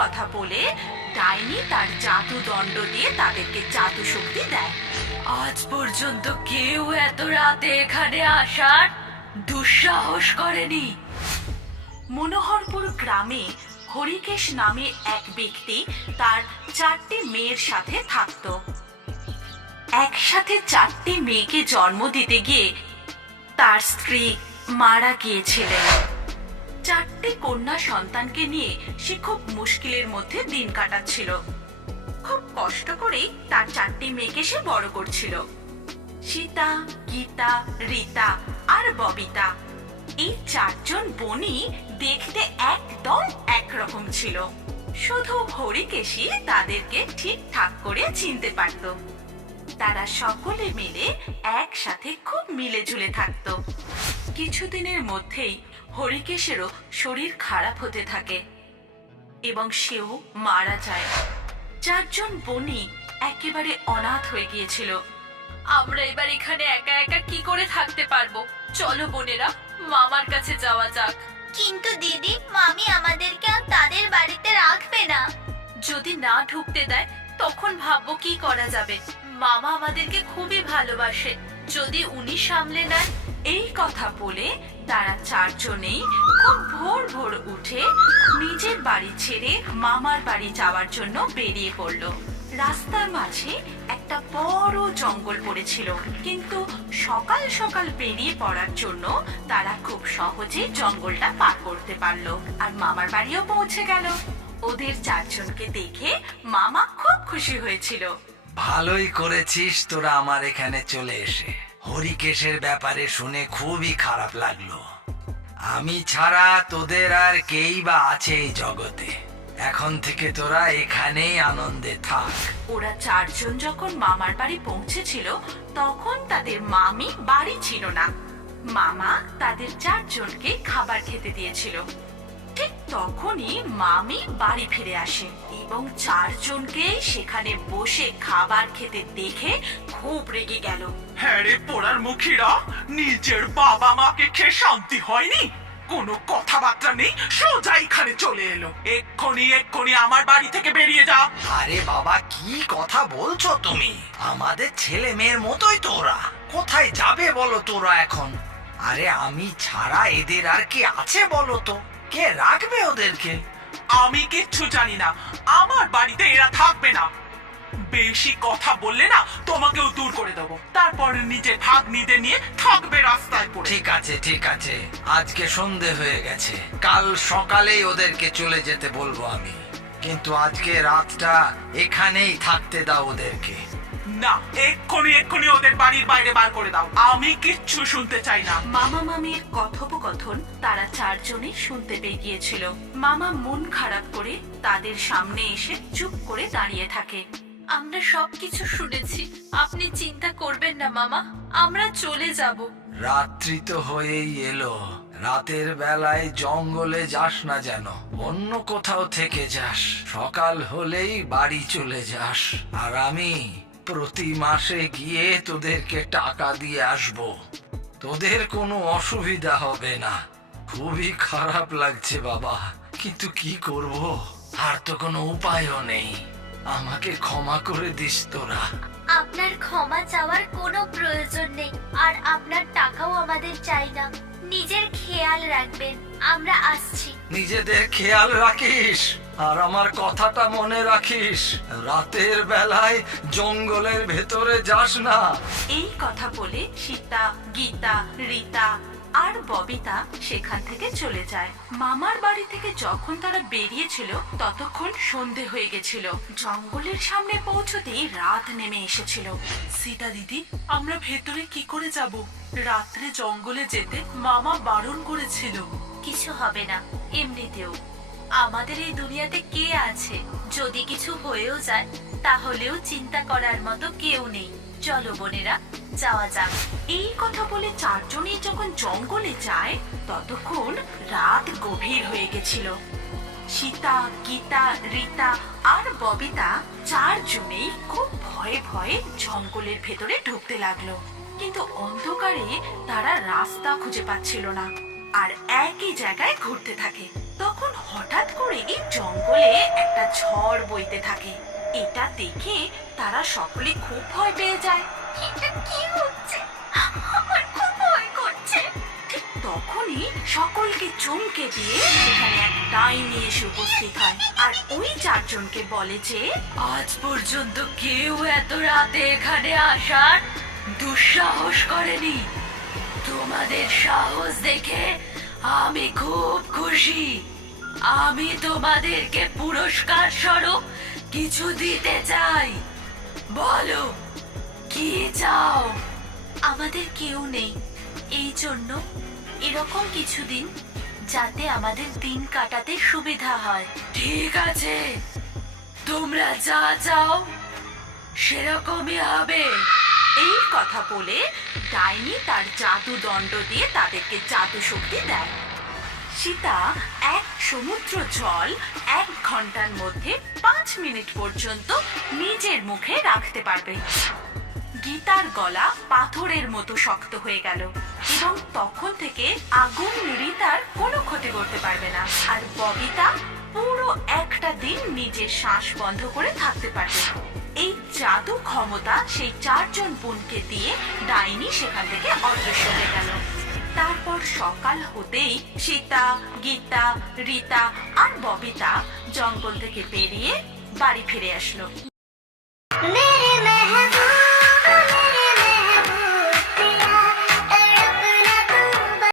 কথা বলে ডাইনি তার জাদু দণ্ড দিয়ে তাদেরকে জাদু শক্তি দেয়। আজ পর্যন্ত কেউ এত রাতে এখানে আসার দুঃসাহস করেনি। মনোহরপুর গ্রামে হরিকেশ নামে এক ব্যক্তি তার 4টি মেয়ের সাথে থাকত। একসাথে 4টি মেয়েকে জন্ম দিতে গিয়ে তার স্ত্রী মারা গিয়েছিলেন। 4টি কন্যা সন্তানকে নিয়ে সে খুব মুশকিলের মধ্যে দিন কাটাচ্ছিল। খুব কষ্ট করেই তার 4টি মেয়েকে সে বড় করছিল। সীতা, গীতা, রীতা আর ববিতা, এই 4জন বোনই দেখতে একদম একরকম ছিল। শুধু হরিকেশই তাদেরকে ঠিকঠাক করে চিনতে পারত। তারা সকলে মিলে একসাথে খুব মিলেঝুলে থাকত। কিছুদিনের মধ্যেই হরিকেশেরও শরীর খারাপ হতে থাকে এবং সেও মারা যায়। 4জন বোনই একেবারে অনাথ হয়ে গিয়েছিল। আমরা এবার এখানে একা একা কি করে থাকতে পারবো? চলো বোনেরা, মামার কাছে যাওয়া যাক। কিন্তু দিদি, মামি আমাদেরকে আর তাদের বাড়িতে রাখবে না। যদি না ঢুকতে দেয় তখন ভাববো কি করা যাবে। মামা আমাদেরকে খুবই ভালোবাসে, যদি উনি সামলে নেন। এই কথা বলে তারা 4জনেই খুব ভোর ভোর উঠে নিজের বাড়ি ছেড়ে মামার বাড়ি যাওয়ার জন্য বেরিয়ে পড়ল। রাস্তার মাঝে একটা বড় জঙ্গল পড়েছিল, কিন্তু সকাল সকাল বেরিয়ে পড়ার জন্য তারা খুব সহজে জঙ্গলটা পার করতে পারলো আর মামার বাড়িও পৌঁছে গেল। ওদের 4জনকে দেখে মামা খুব খুশি হয়েছিল। ভালোই করেছিস তোরা আমার এখানে চলে এসে। হরিকেশের ব্যাপারে শুনে খুবই খারাপ লাগলো। আমি ছাড়া তোদের আর কেই বা আছে এই জগতে। এখন থেকে তোরা এখানেই আনন্দে থাক। ওরা 4জন যখন মামার বাড়ি পৌঁছেছিল তখন তাদের মামি বাড়ি ছিল না। মামা তাদের 4জনকে খাবার খেতে দিয়েছিল। ঠিক তখনই মামি বাড়ি ফিরে আসে এবং 4জনকে সেখানে বসে খাবার খেতে দেখে খুব রেগে গেল। হ্যাঁ রে পোড়ার মুখীরা, নিজের বাবা মাকে খেয়ে শান্তি হয়নি? কোনো কথাবার্তা নেই, সোজা এখানে চলে এলো। এক্ষুনি আমার বাড়ি থেকে বেরিয়ে যা। আরে বাবা, কি কথা বলছো তুমি? আমাদের ছেলে মেয়ের মতোই তোরা। কোথায় যাবে বলো তোরা এখন? আরে আমি ছাড়া এদের আর কি আছে বলো তো? কে রাখবে ওদেরকে? আমি কিচ্ছু জানি না, আমার বাড়িতে এরা থাকবে না। বেশি কথা বললে না তোমাকেও দূর করে দেবো, তারপর নিজের ভাগ্নিদের নিয়ে থাকবে রাস্তায় পড়ে। ঠিক আছে ঠিক আছে, আজকে সন্ধে হয়ে গেছে, কাল সকালেই ওদেরকে চলে যেতে বলবো আমি। কিন্তু আজকে রাতটা এখানেই থাকতে দাও ওদেরকে। না, এক্ষুনি ওদের বাড়ির বাইরে বার করে দাও। আমি কিচ্ছু শুনতে চাই না। মামা মামির কথোপকথন তারা 4জনই শুনতে পেয়ে গিয়েছিল। মামা মন খারাপ করে তাদের সামনে এসে চুপ করে দাঁড়িয়ে থাকে। আমরা সবকিছু শুনেছি, আপনি চিন্তা করবেন না মামা, আমরা চলে যাব। রাত্রি তো হয়েই এলো, রাতের বেলায় জঙ্গলে যাস না যেন, অন্য কোথাও থেকে যাস। সকাল হলেই বাড়ি চলে যাস, আর আমি প্রতি মাসে গিয়ে তোদেরকে টাকা দিয়ে আসবো। তোদের কোনো অসুবিধা হবে না। খুবই খারাপ লাগছে বাবা, কিন্তু কি করব, আর তো কোনো উপায়ও নেই। আমাকে ক্ষমা করে দিস তোরা। আপনার ক্ষমা চাওয়ার কোনো প্রয়োজন নেই, আর আপনার টাকাও আমাদের চাই না। নিজের খেয়াল রাখবেন, আমরা আসছি। নিজেদের খেয়াল রাখিস, আর আমার কথাটা মনে রাখিস, রাতের বেলায় জঙ্গলের ভেতরে যাস না। এই কথা বলে সীতা, গীতা, রীতা আর ববিতা সেখান থেকে চলে যায়। মামার বাড়ি থেকে যখন তারা বেরিয়েছিল ততক্ষণ সন্ধে হয়ে গেছিল। জঙ্গলের সামনে পৌঁছতেই রাত নেমে এসেছিল। সীতা দিদি, আমরা ভেতরে কি করে যাব? রাত্রে জঙ্গলে যেতে মামা বারণ করেছিল। কিছু হবে না, এমনিতেও আমাদের এই দুনিয়াতে কে আছে? যদি কিছু হয়েও যায় তাহলেও চিন্তা করার মতো কেউ নেই। চলো বোনেরা, যাওয়া যাক। এই কথা বলে 4জনই যখন জঙ্গলে যায় ততক্ষণ রাত গভীর হয়ে গেছিল। সীতা, গীতা, রীতা আর ববিতা 4জনেই খুব ভয়ে ভয়ে জঙ্গলের ভেতরে ঢুকতে লাগলো, কিন্তু অন্ধকারে তারা রাস্তা খুঁজে পাচ্ছিল না আর একই জায়গায় ঘুরতে থাকে। তখন হঠাৎ করে এই জঙ্গলে একটা ঝড় বইতে থাকে। এটা দেখে তারা সকলে খুব ভয় পেয়ে যায়। এটা কি হচ্ছে? আমার খুব ভয় করছে। ঠিক তখনই সকলকে চমকে দিয়ে সেখানে এক ডাইনি এসে উপস্থিত হয় আর ওই চারজনকে বলে যে আজ পর্যন্ত কেউ এত রাতে এখানে আসার দুঃসাহস করেনি। তোমাদের সাহস দেখে আমি খুব খুশি। আমি তোমাদেরকে পুরস্কার স্বরূপ কিছু দিতে চাই। বলো কি চাও? আমাদের কেউ নেই, এই জন্য এরকম কিছুদিন যাতে আমাদের দিন কাটাতে সুবিধা হয়। ঠিক আছে, তোমরা যা চাও সেরকমই হবে। এই কথা বলে ডাইনি তার জাদু দণ্ড দিয়ে তাদেরকে জাদু শক্তি দেয়। সীতা এক সমুদ্র জল 1 ঘন্টার মধ্যে 5 মিনিট পর্যন্ত নিজের মুখে রাখতে পারবে। গীতার গলা পাথরের মতো শক্ত হয়ে গেল এবং তখন থেকে আগুন রিতার কোনো ক্ষতি করতে পারবে না। আর ববিতা পুরো একটা দিন নিজের শ্বাস বন্ধ করে থাকতে পারবে। এই জাদু ক্ষমতা সেই 4 জন বোনকে দিয়ে ডাইনি সেখান থেকে অদৃশ্য হয়ে গেল। তারপর সকাল হতেই সীতা, গীতা, রিতা আর ববিতা জঙ্গল থেকে বেরিয়ে বাড়ি ফিরে আসলো।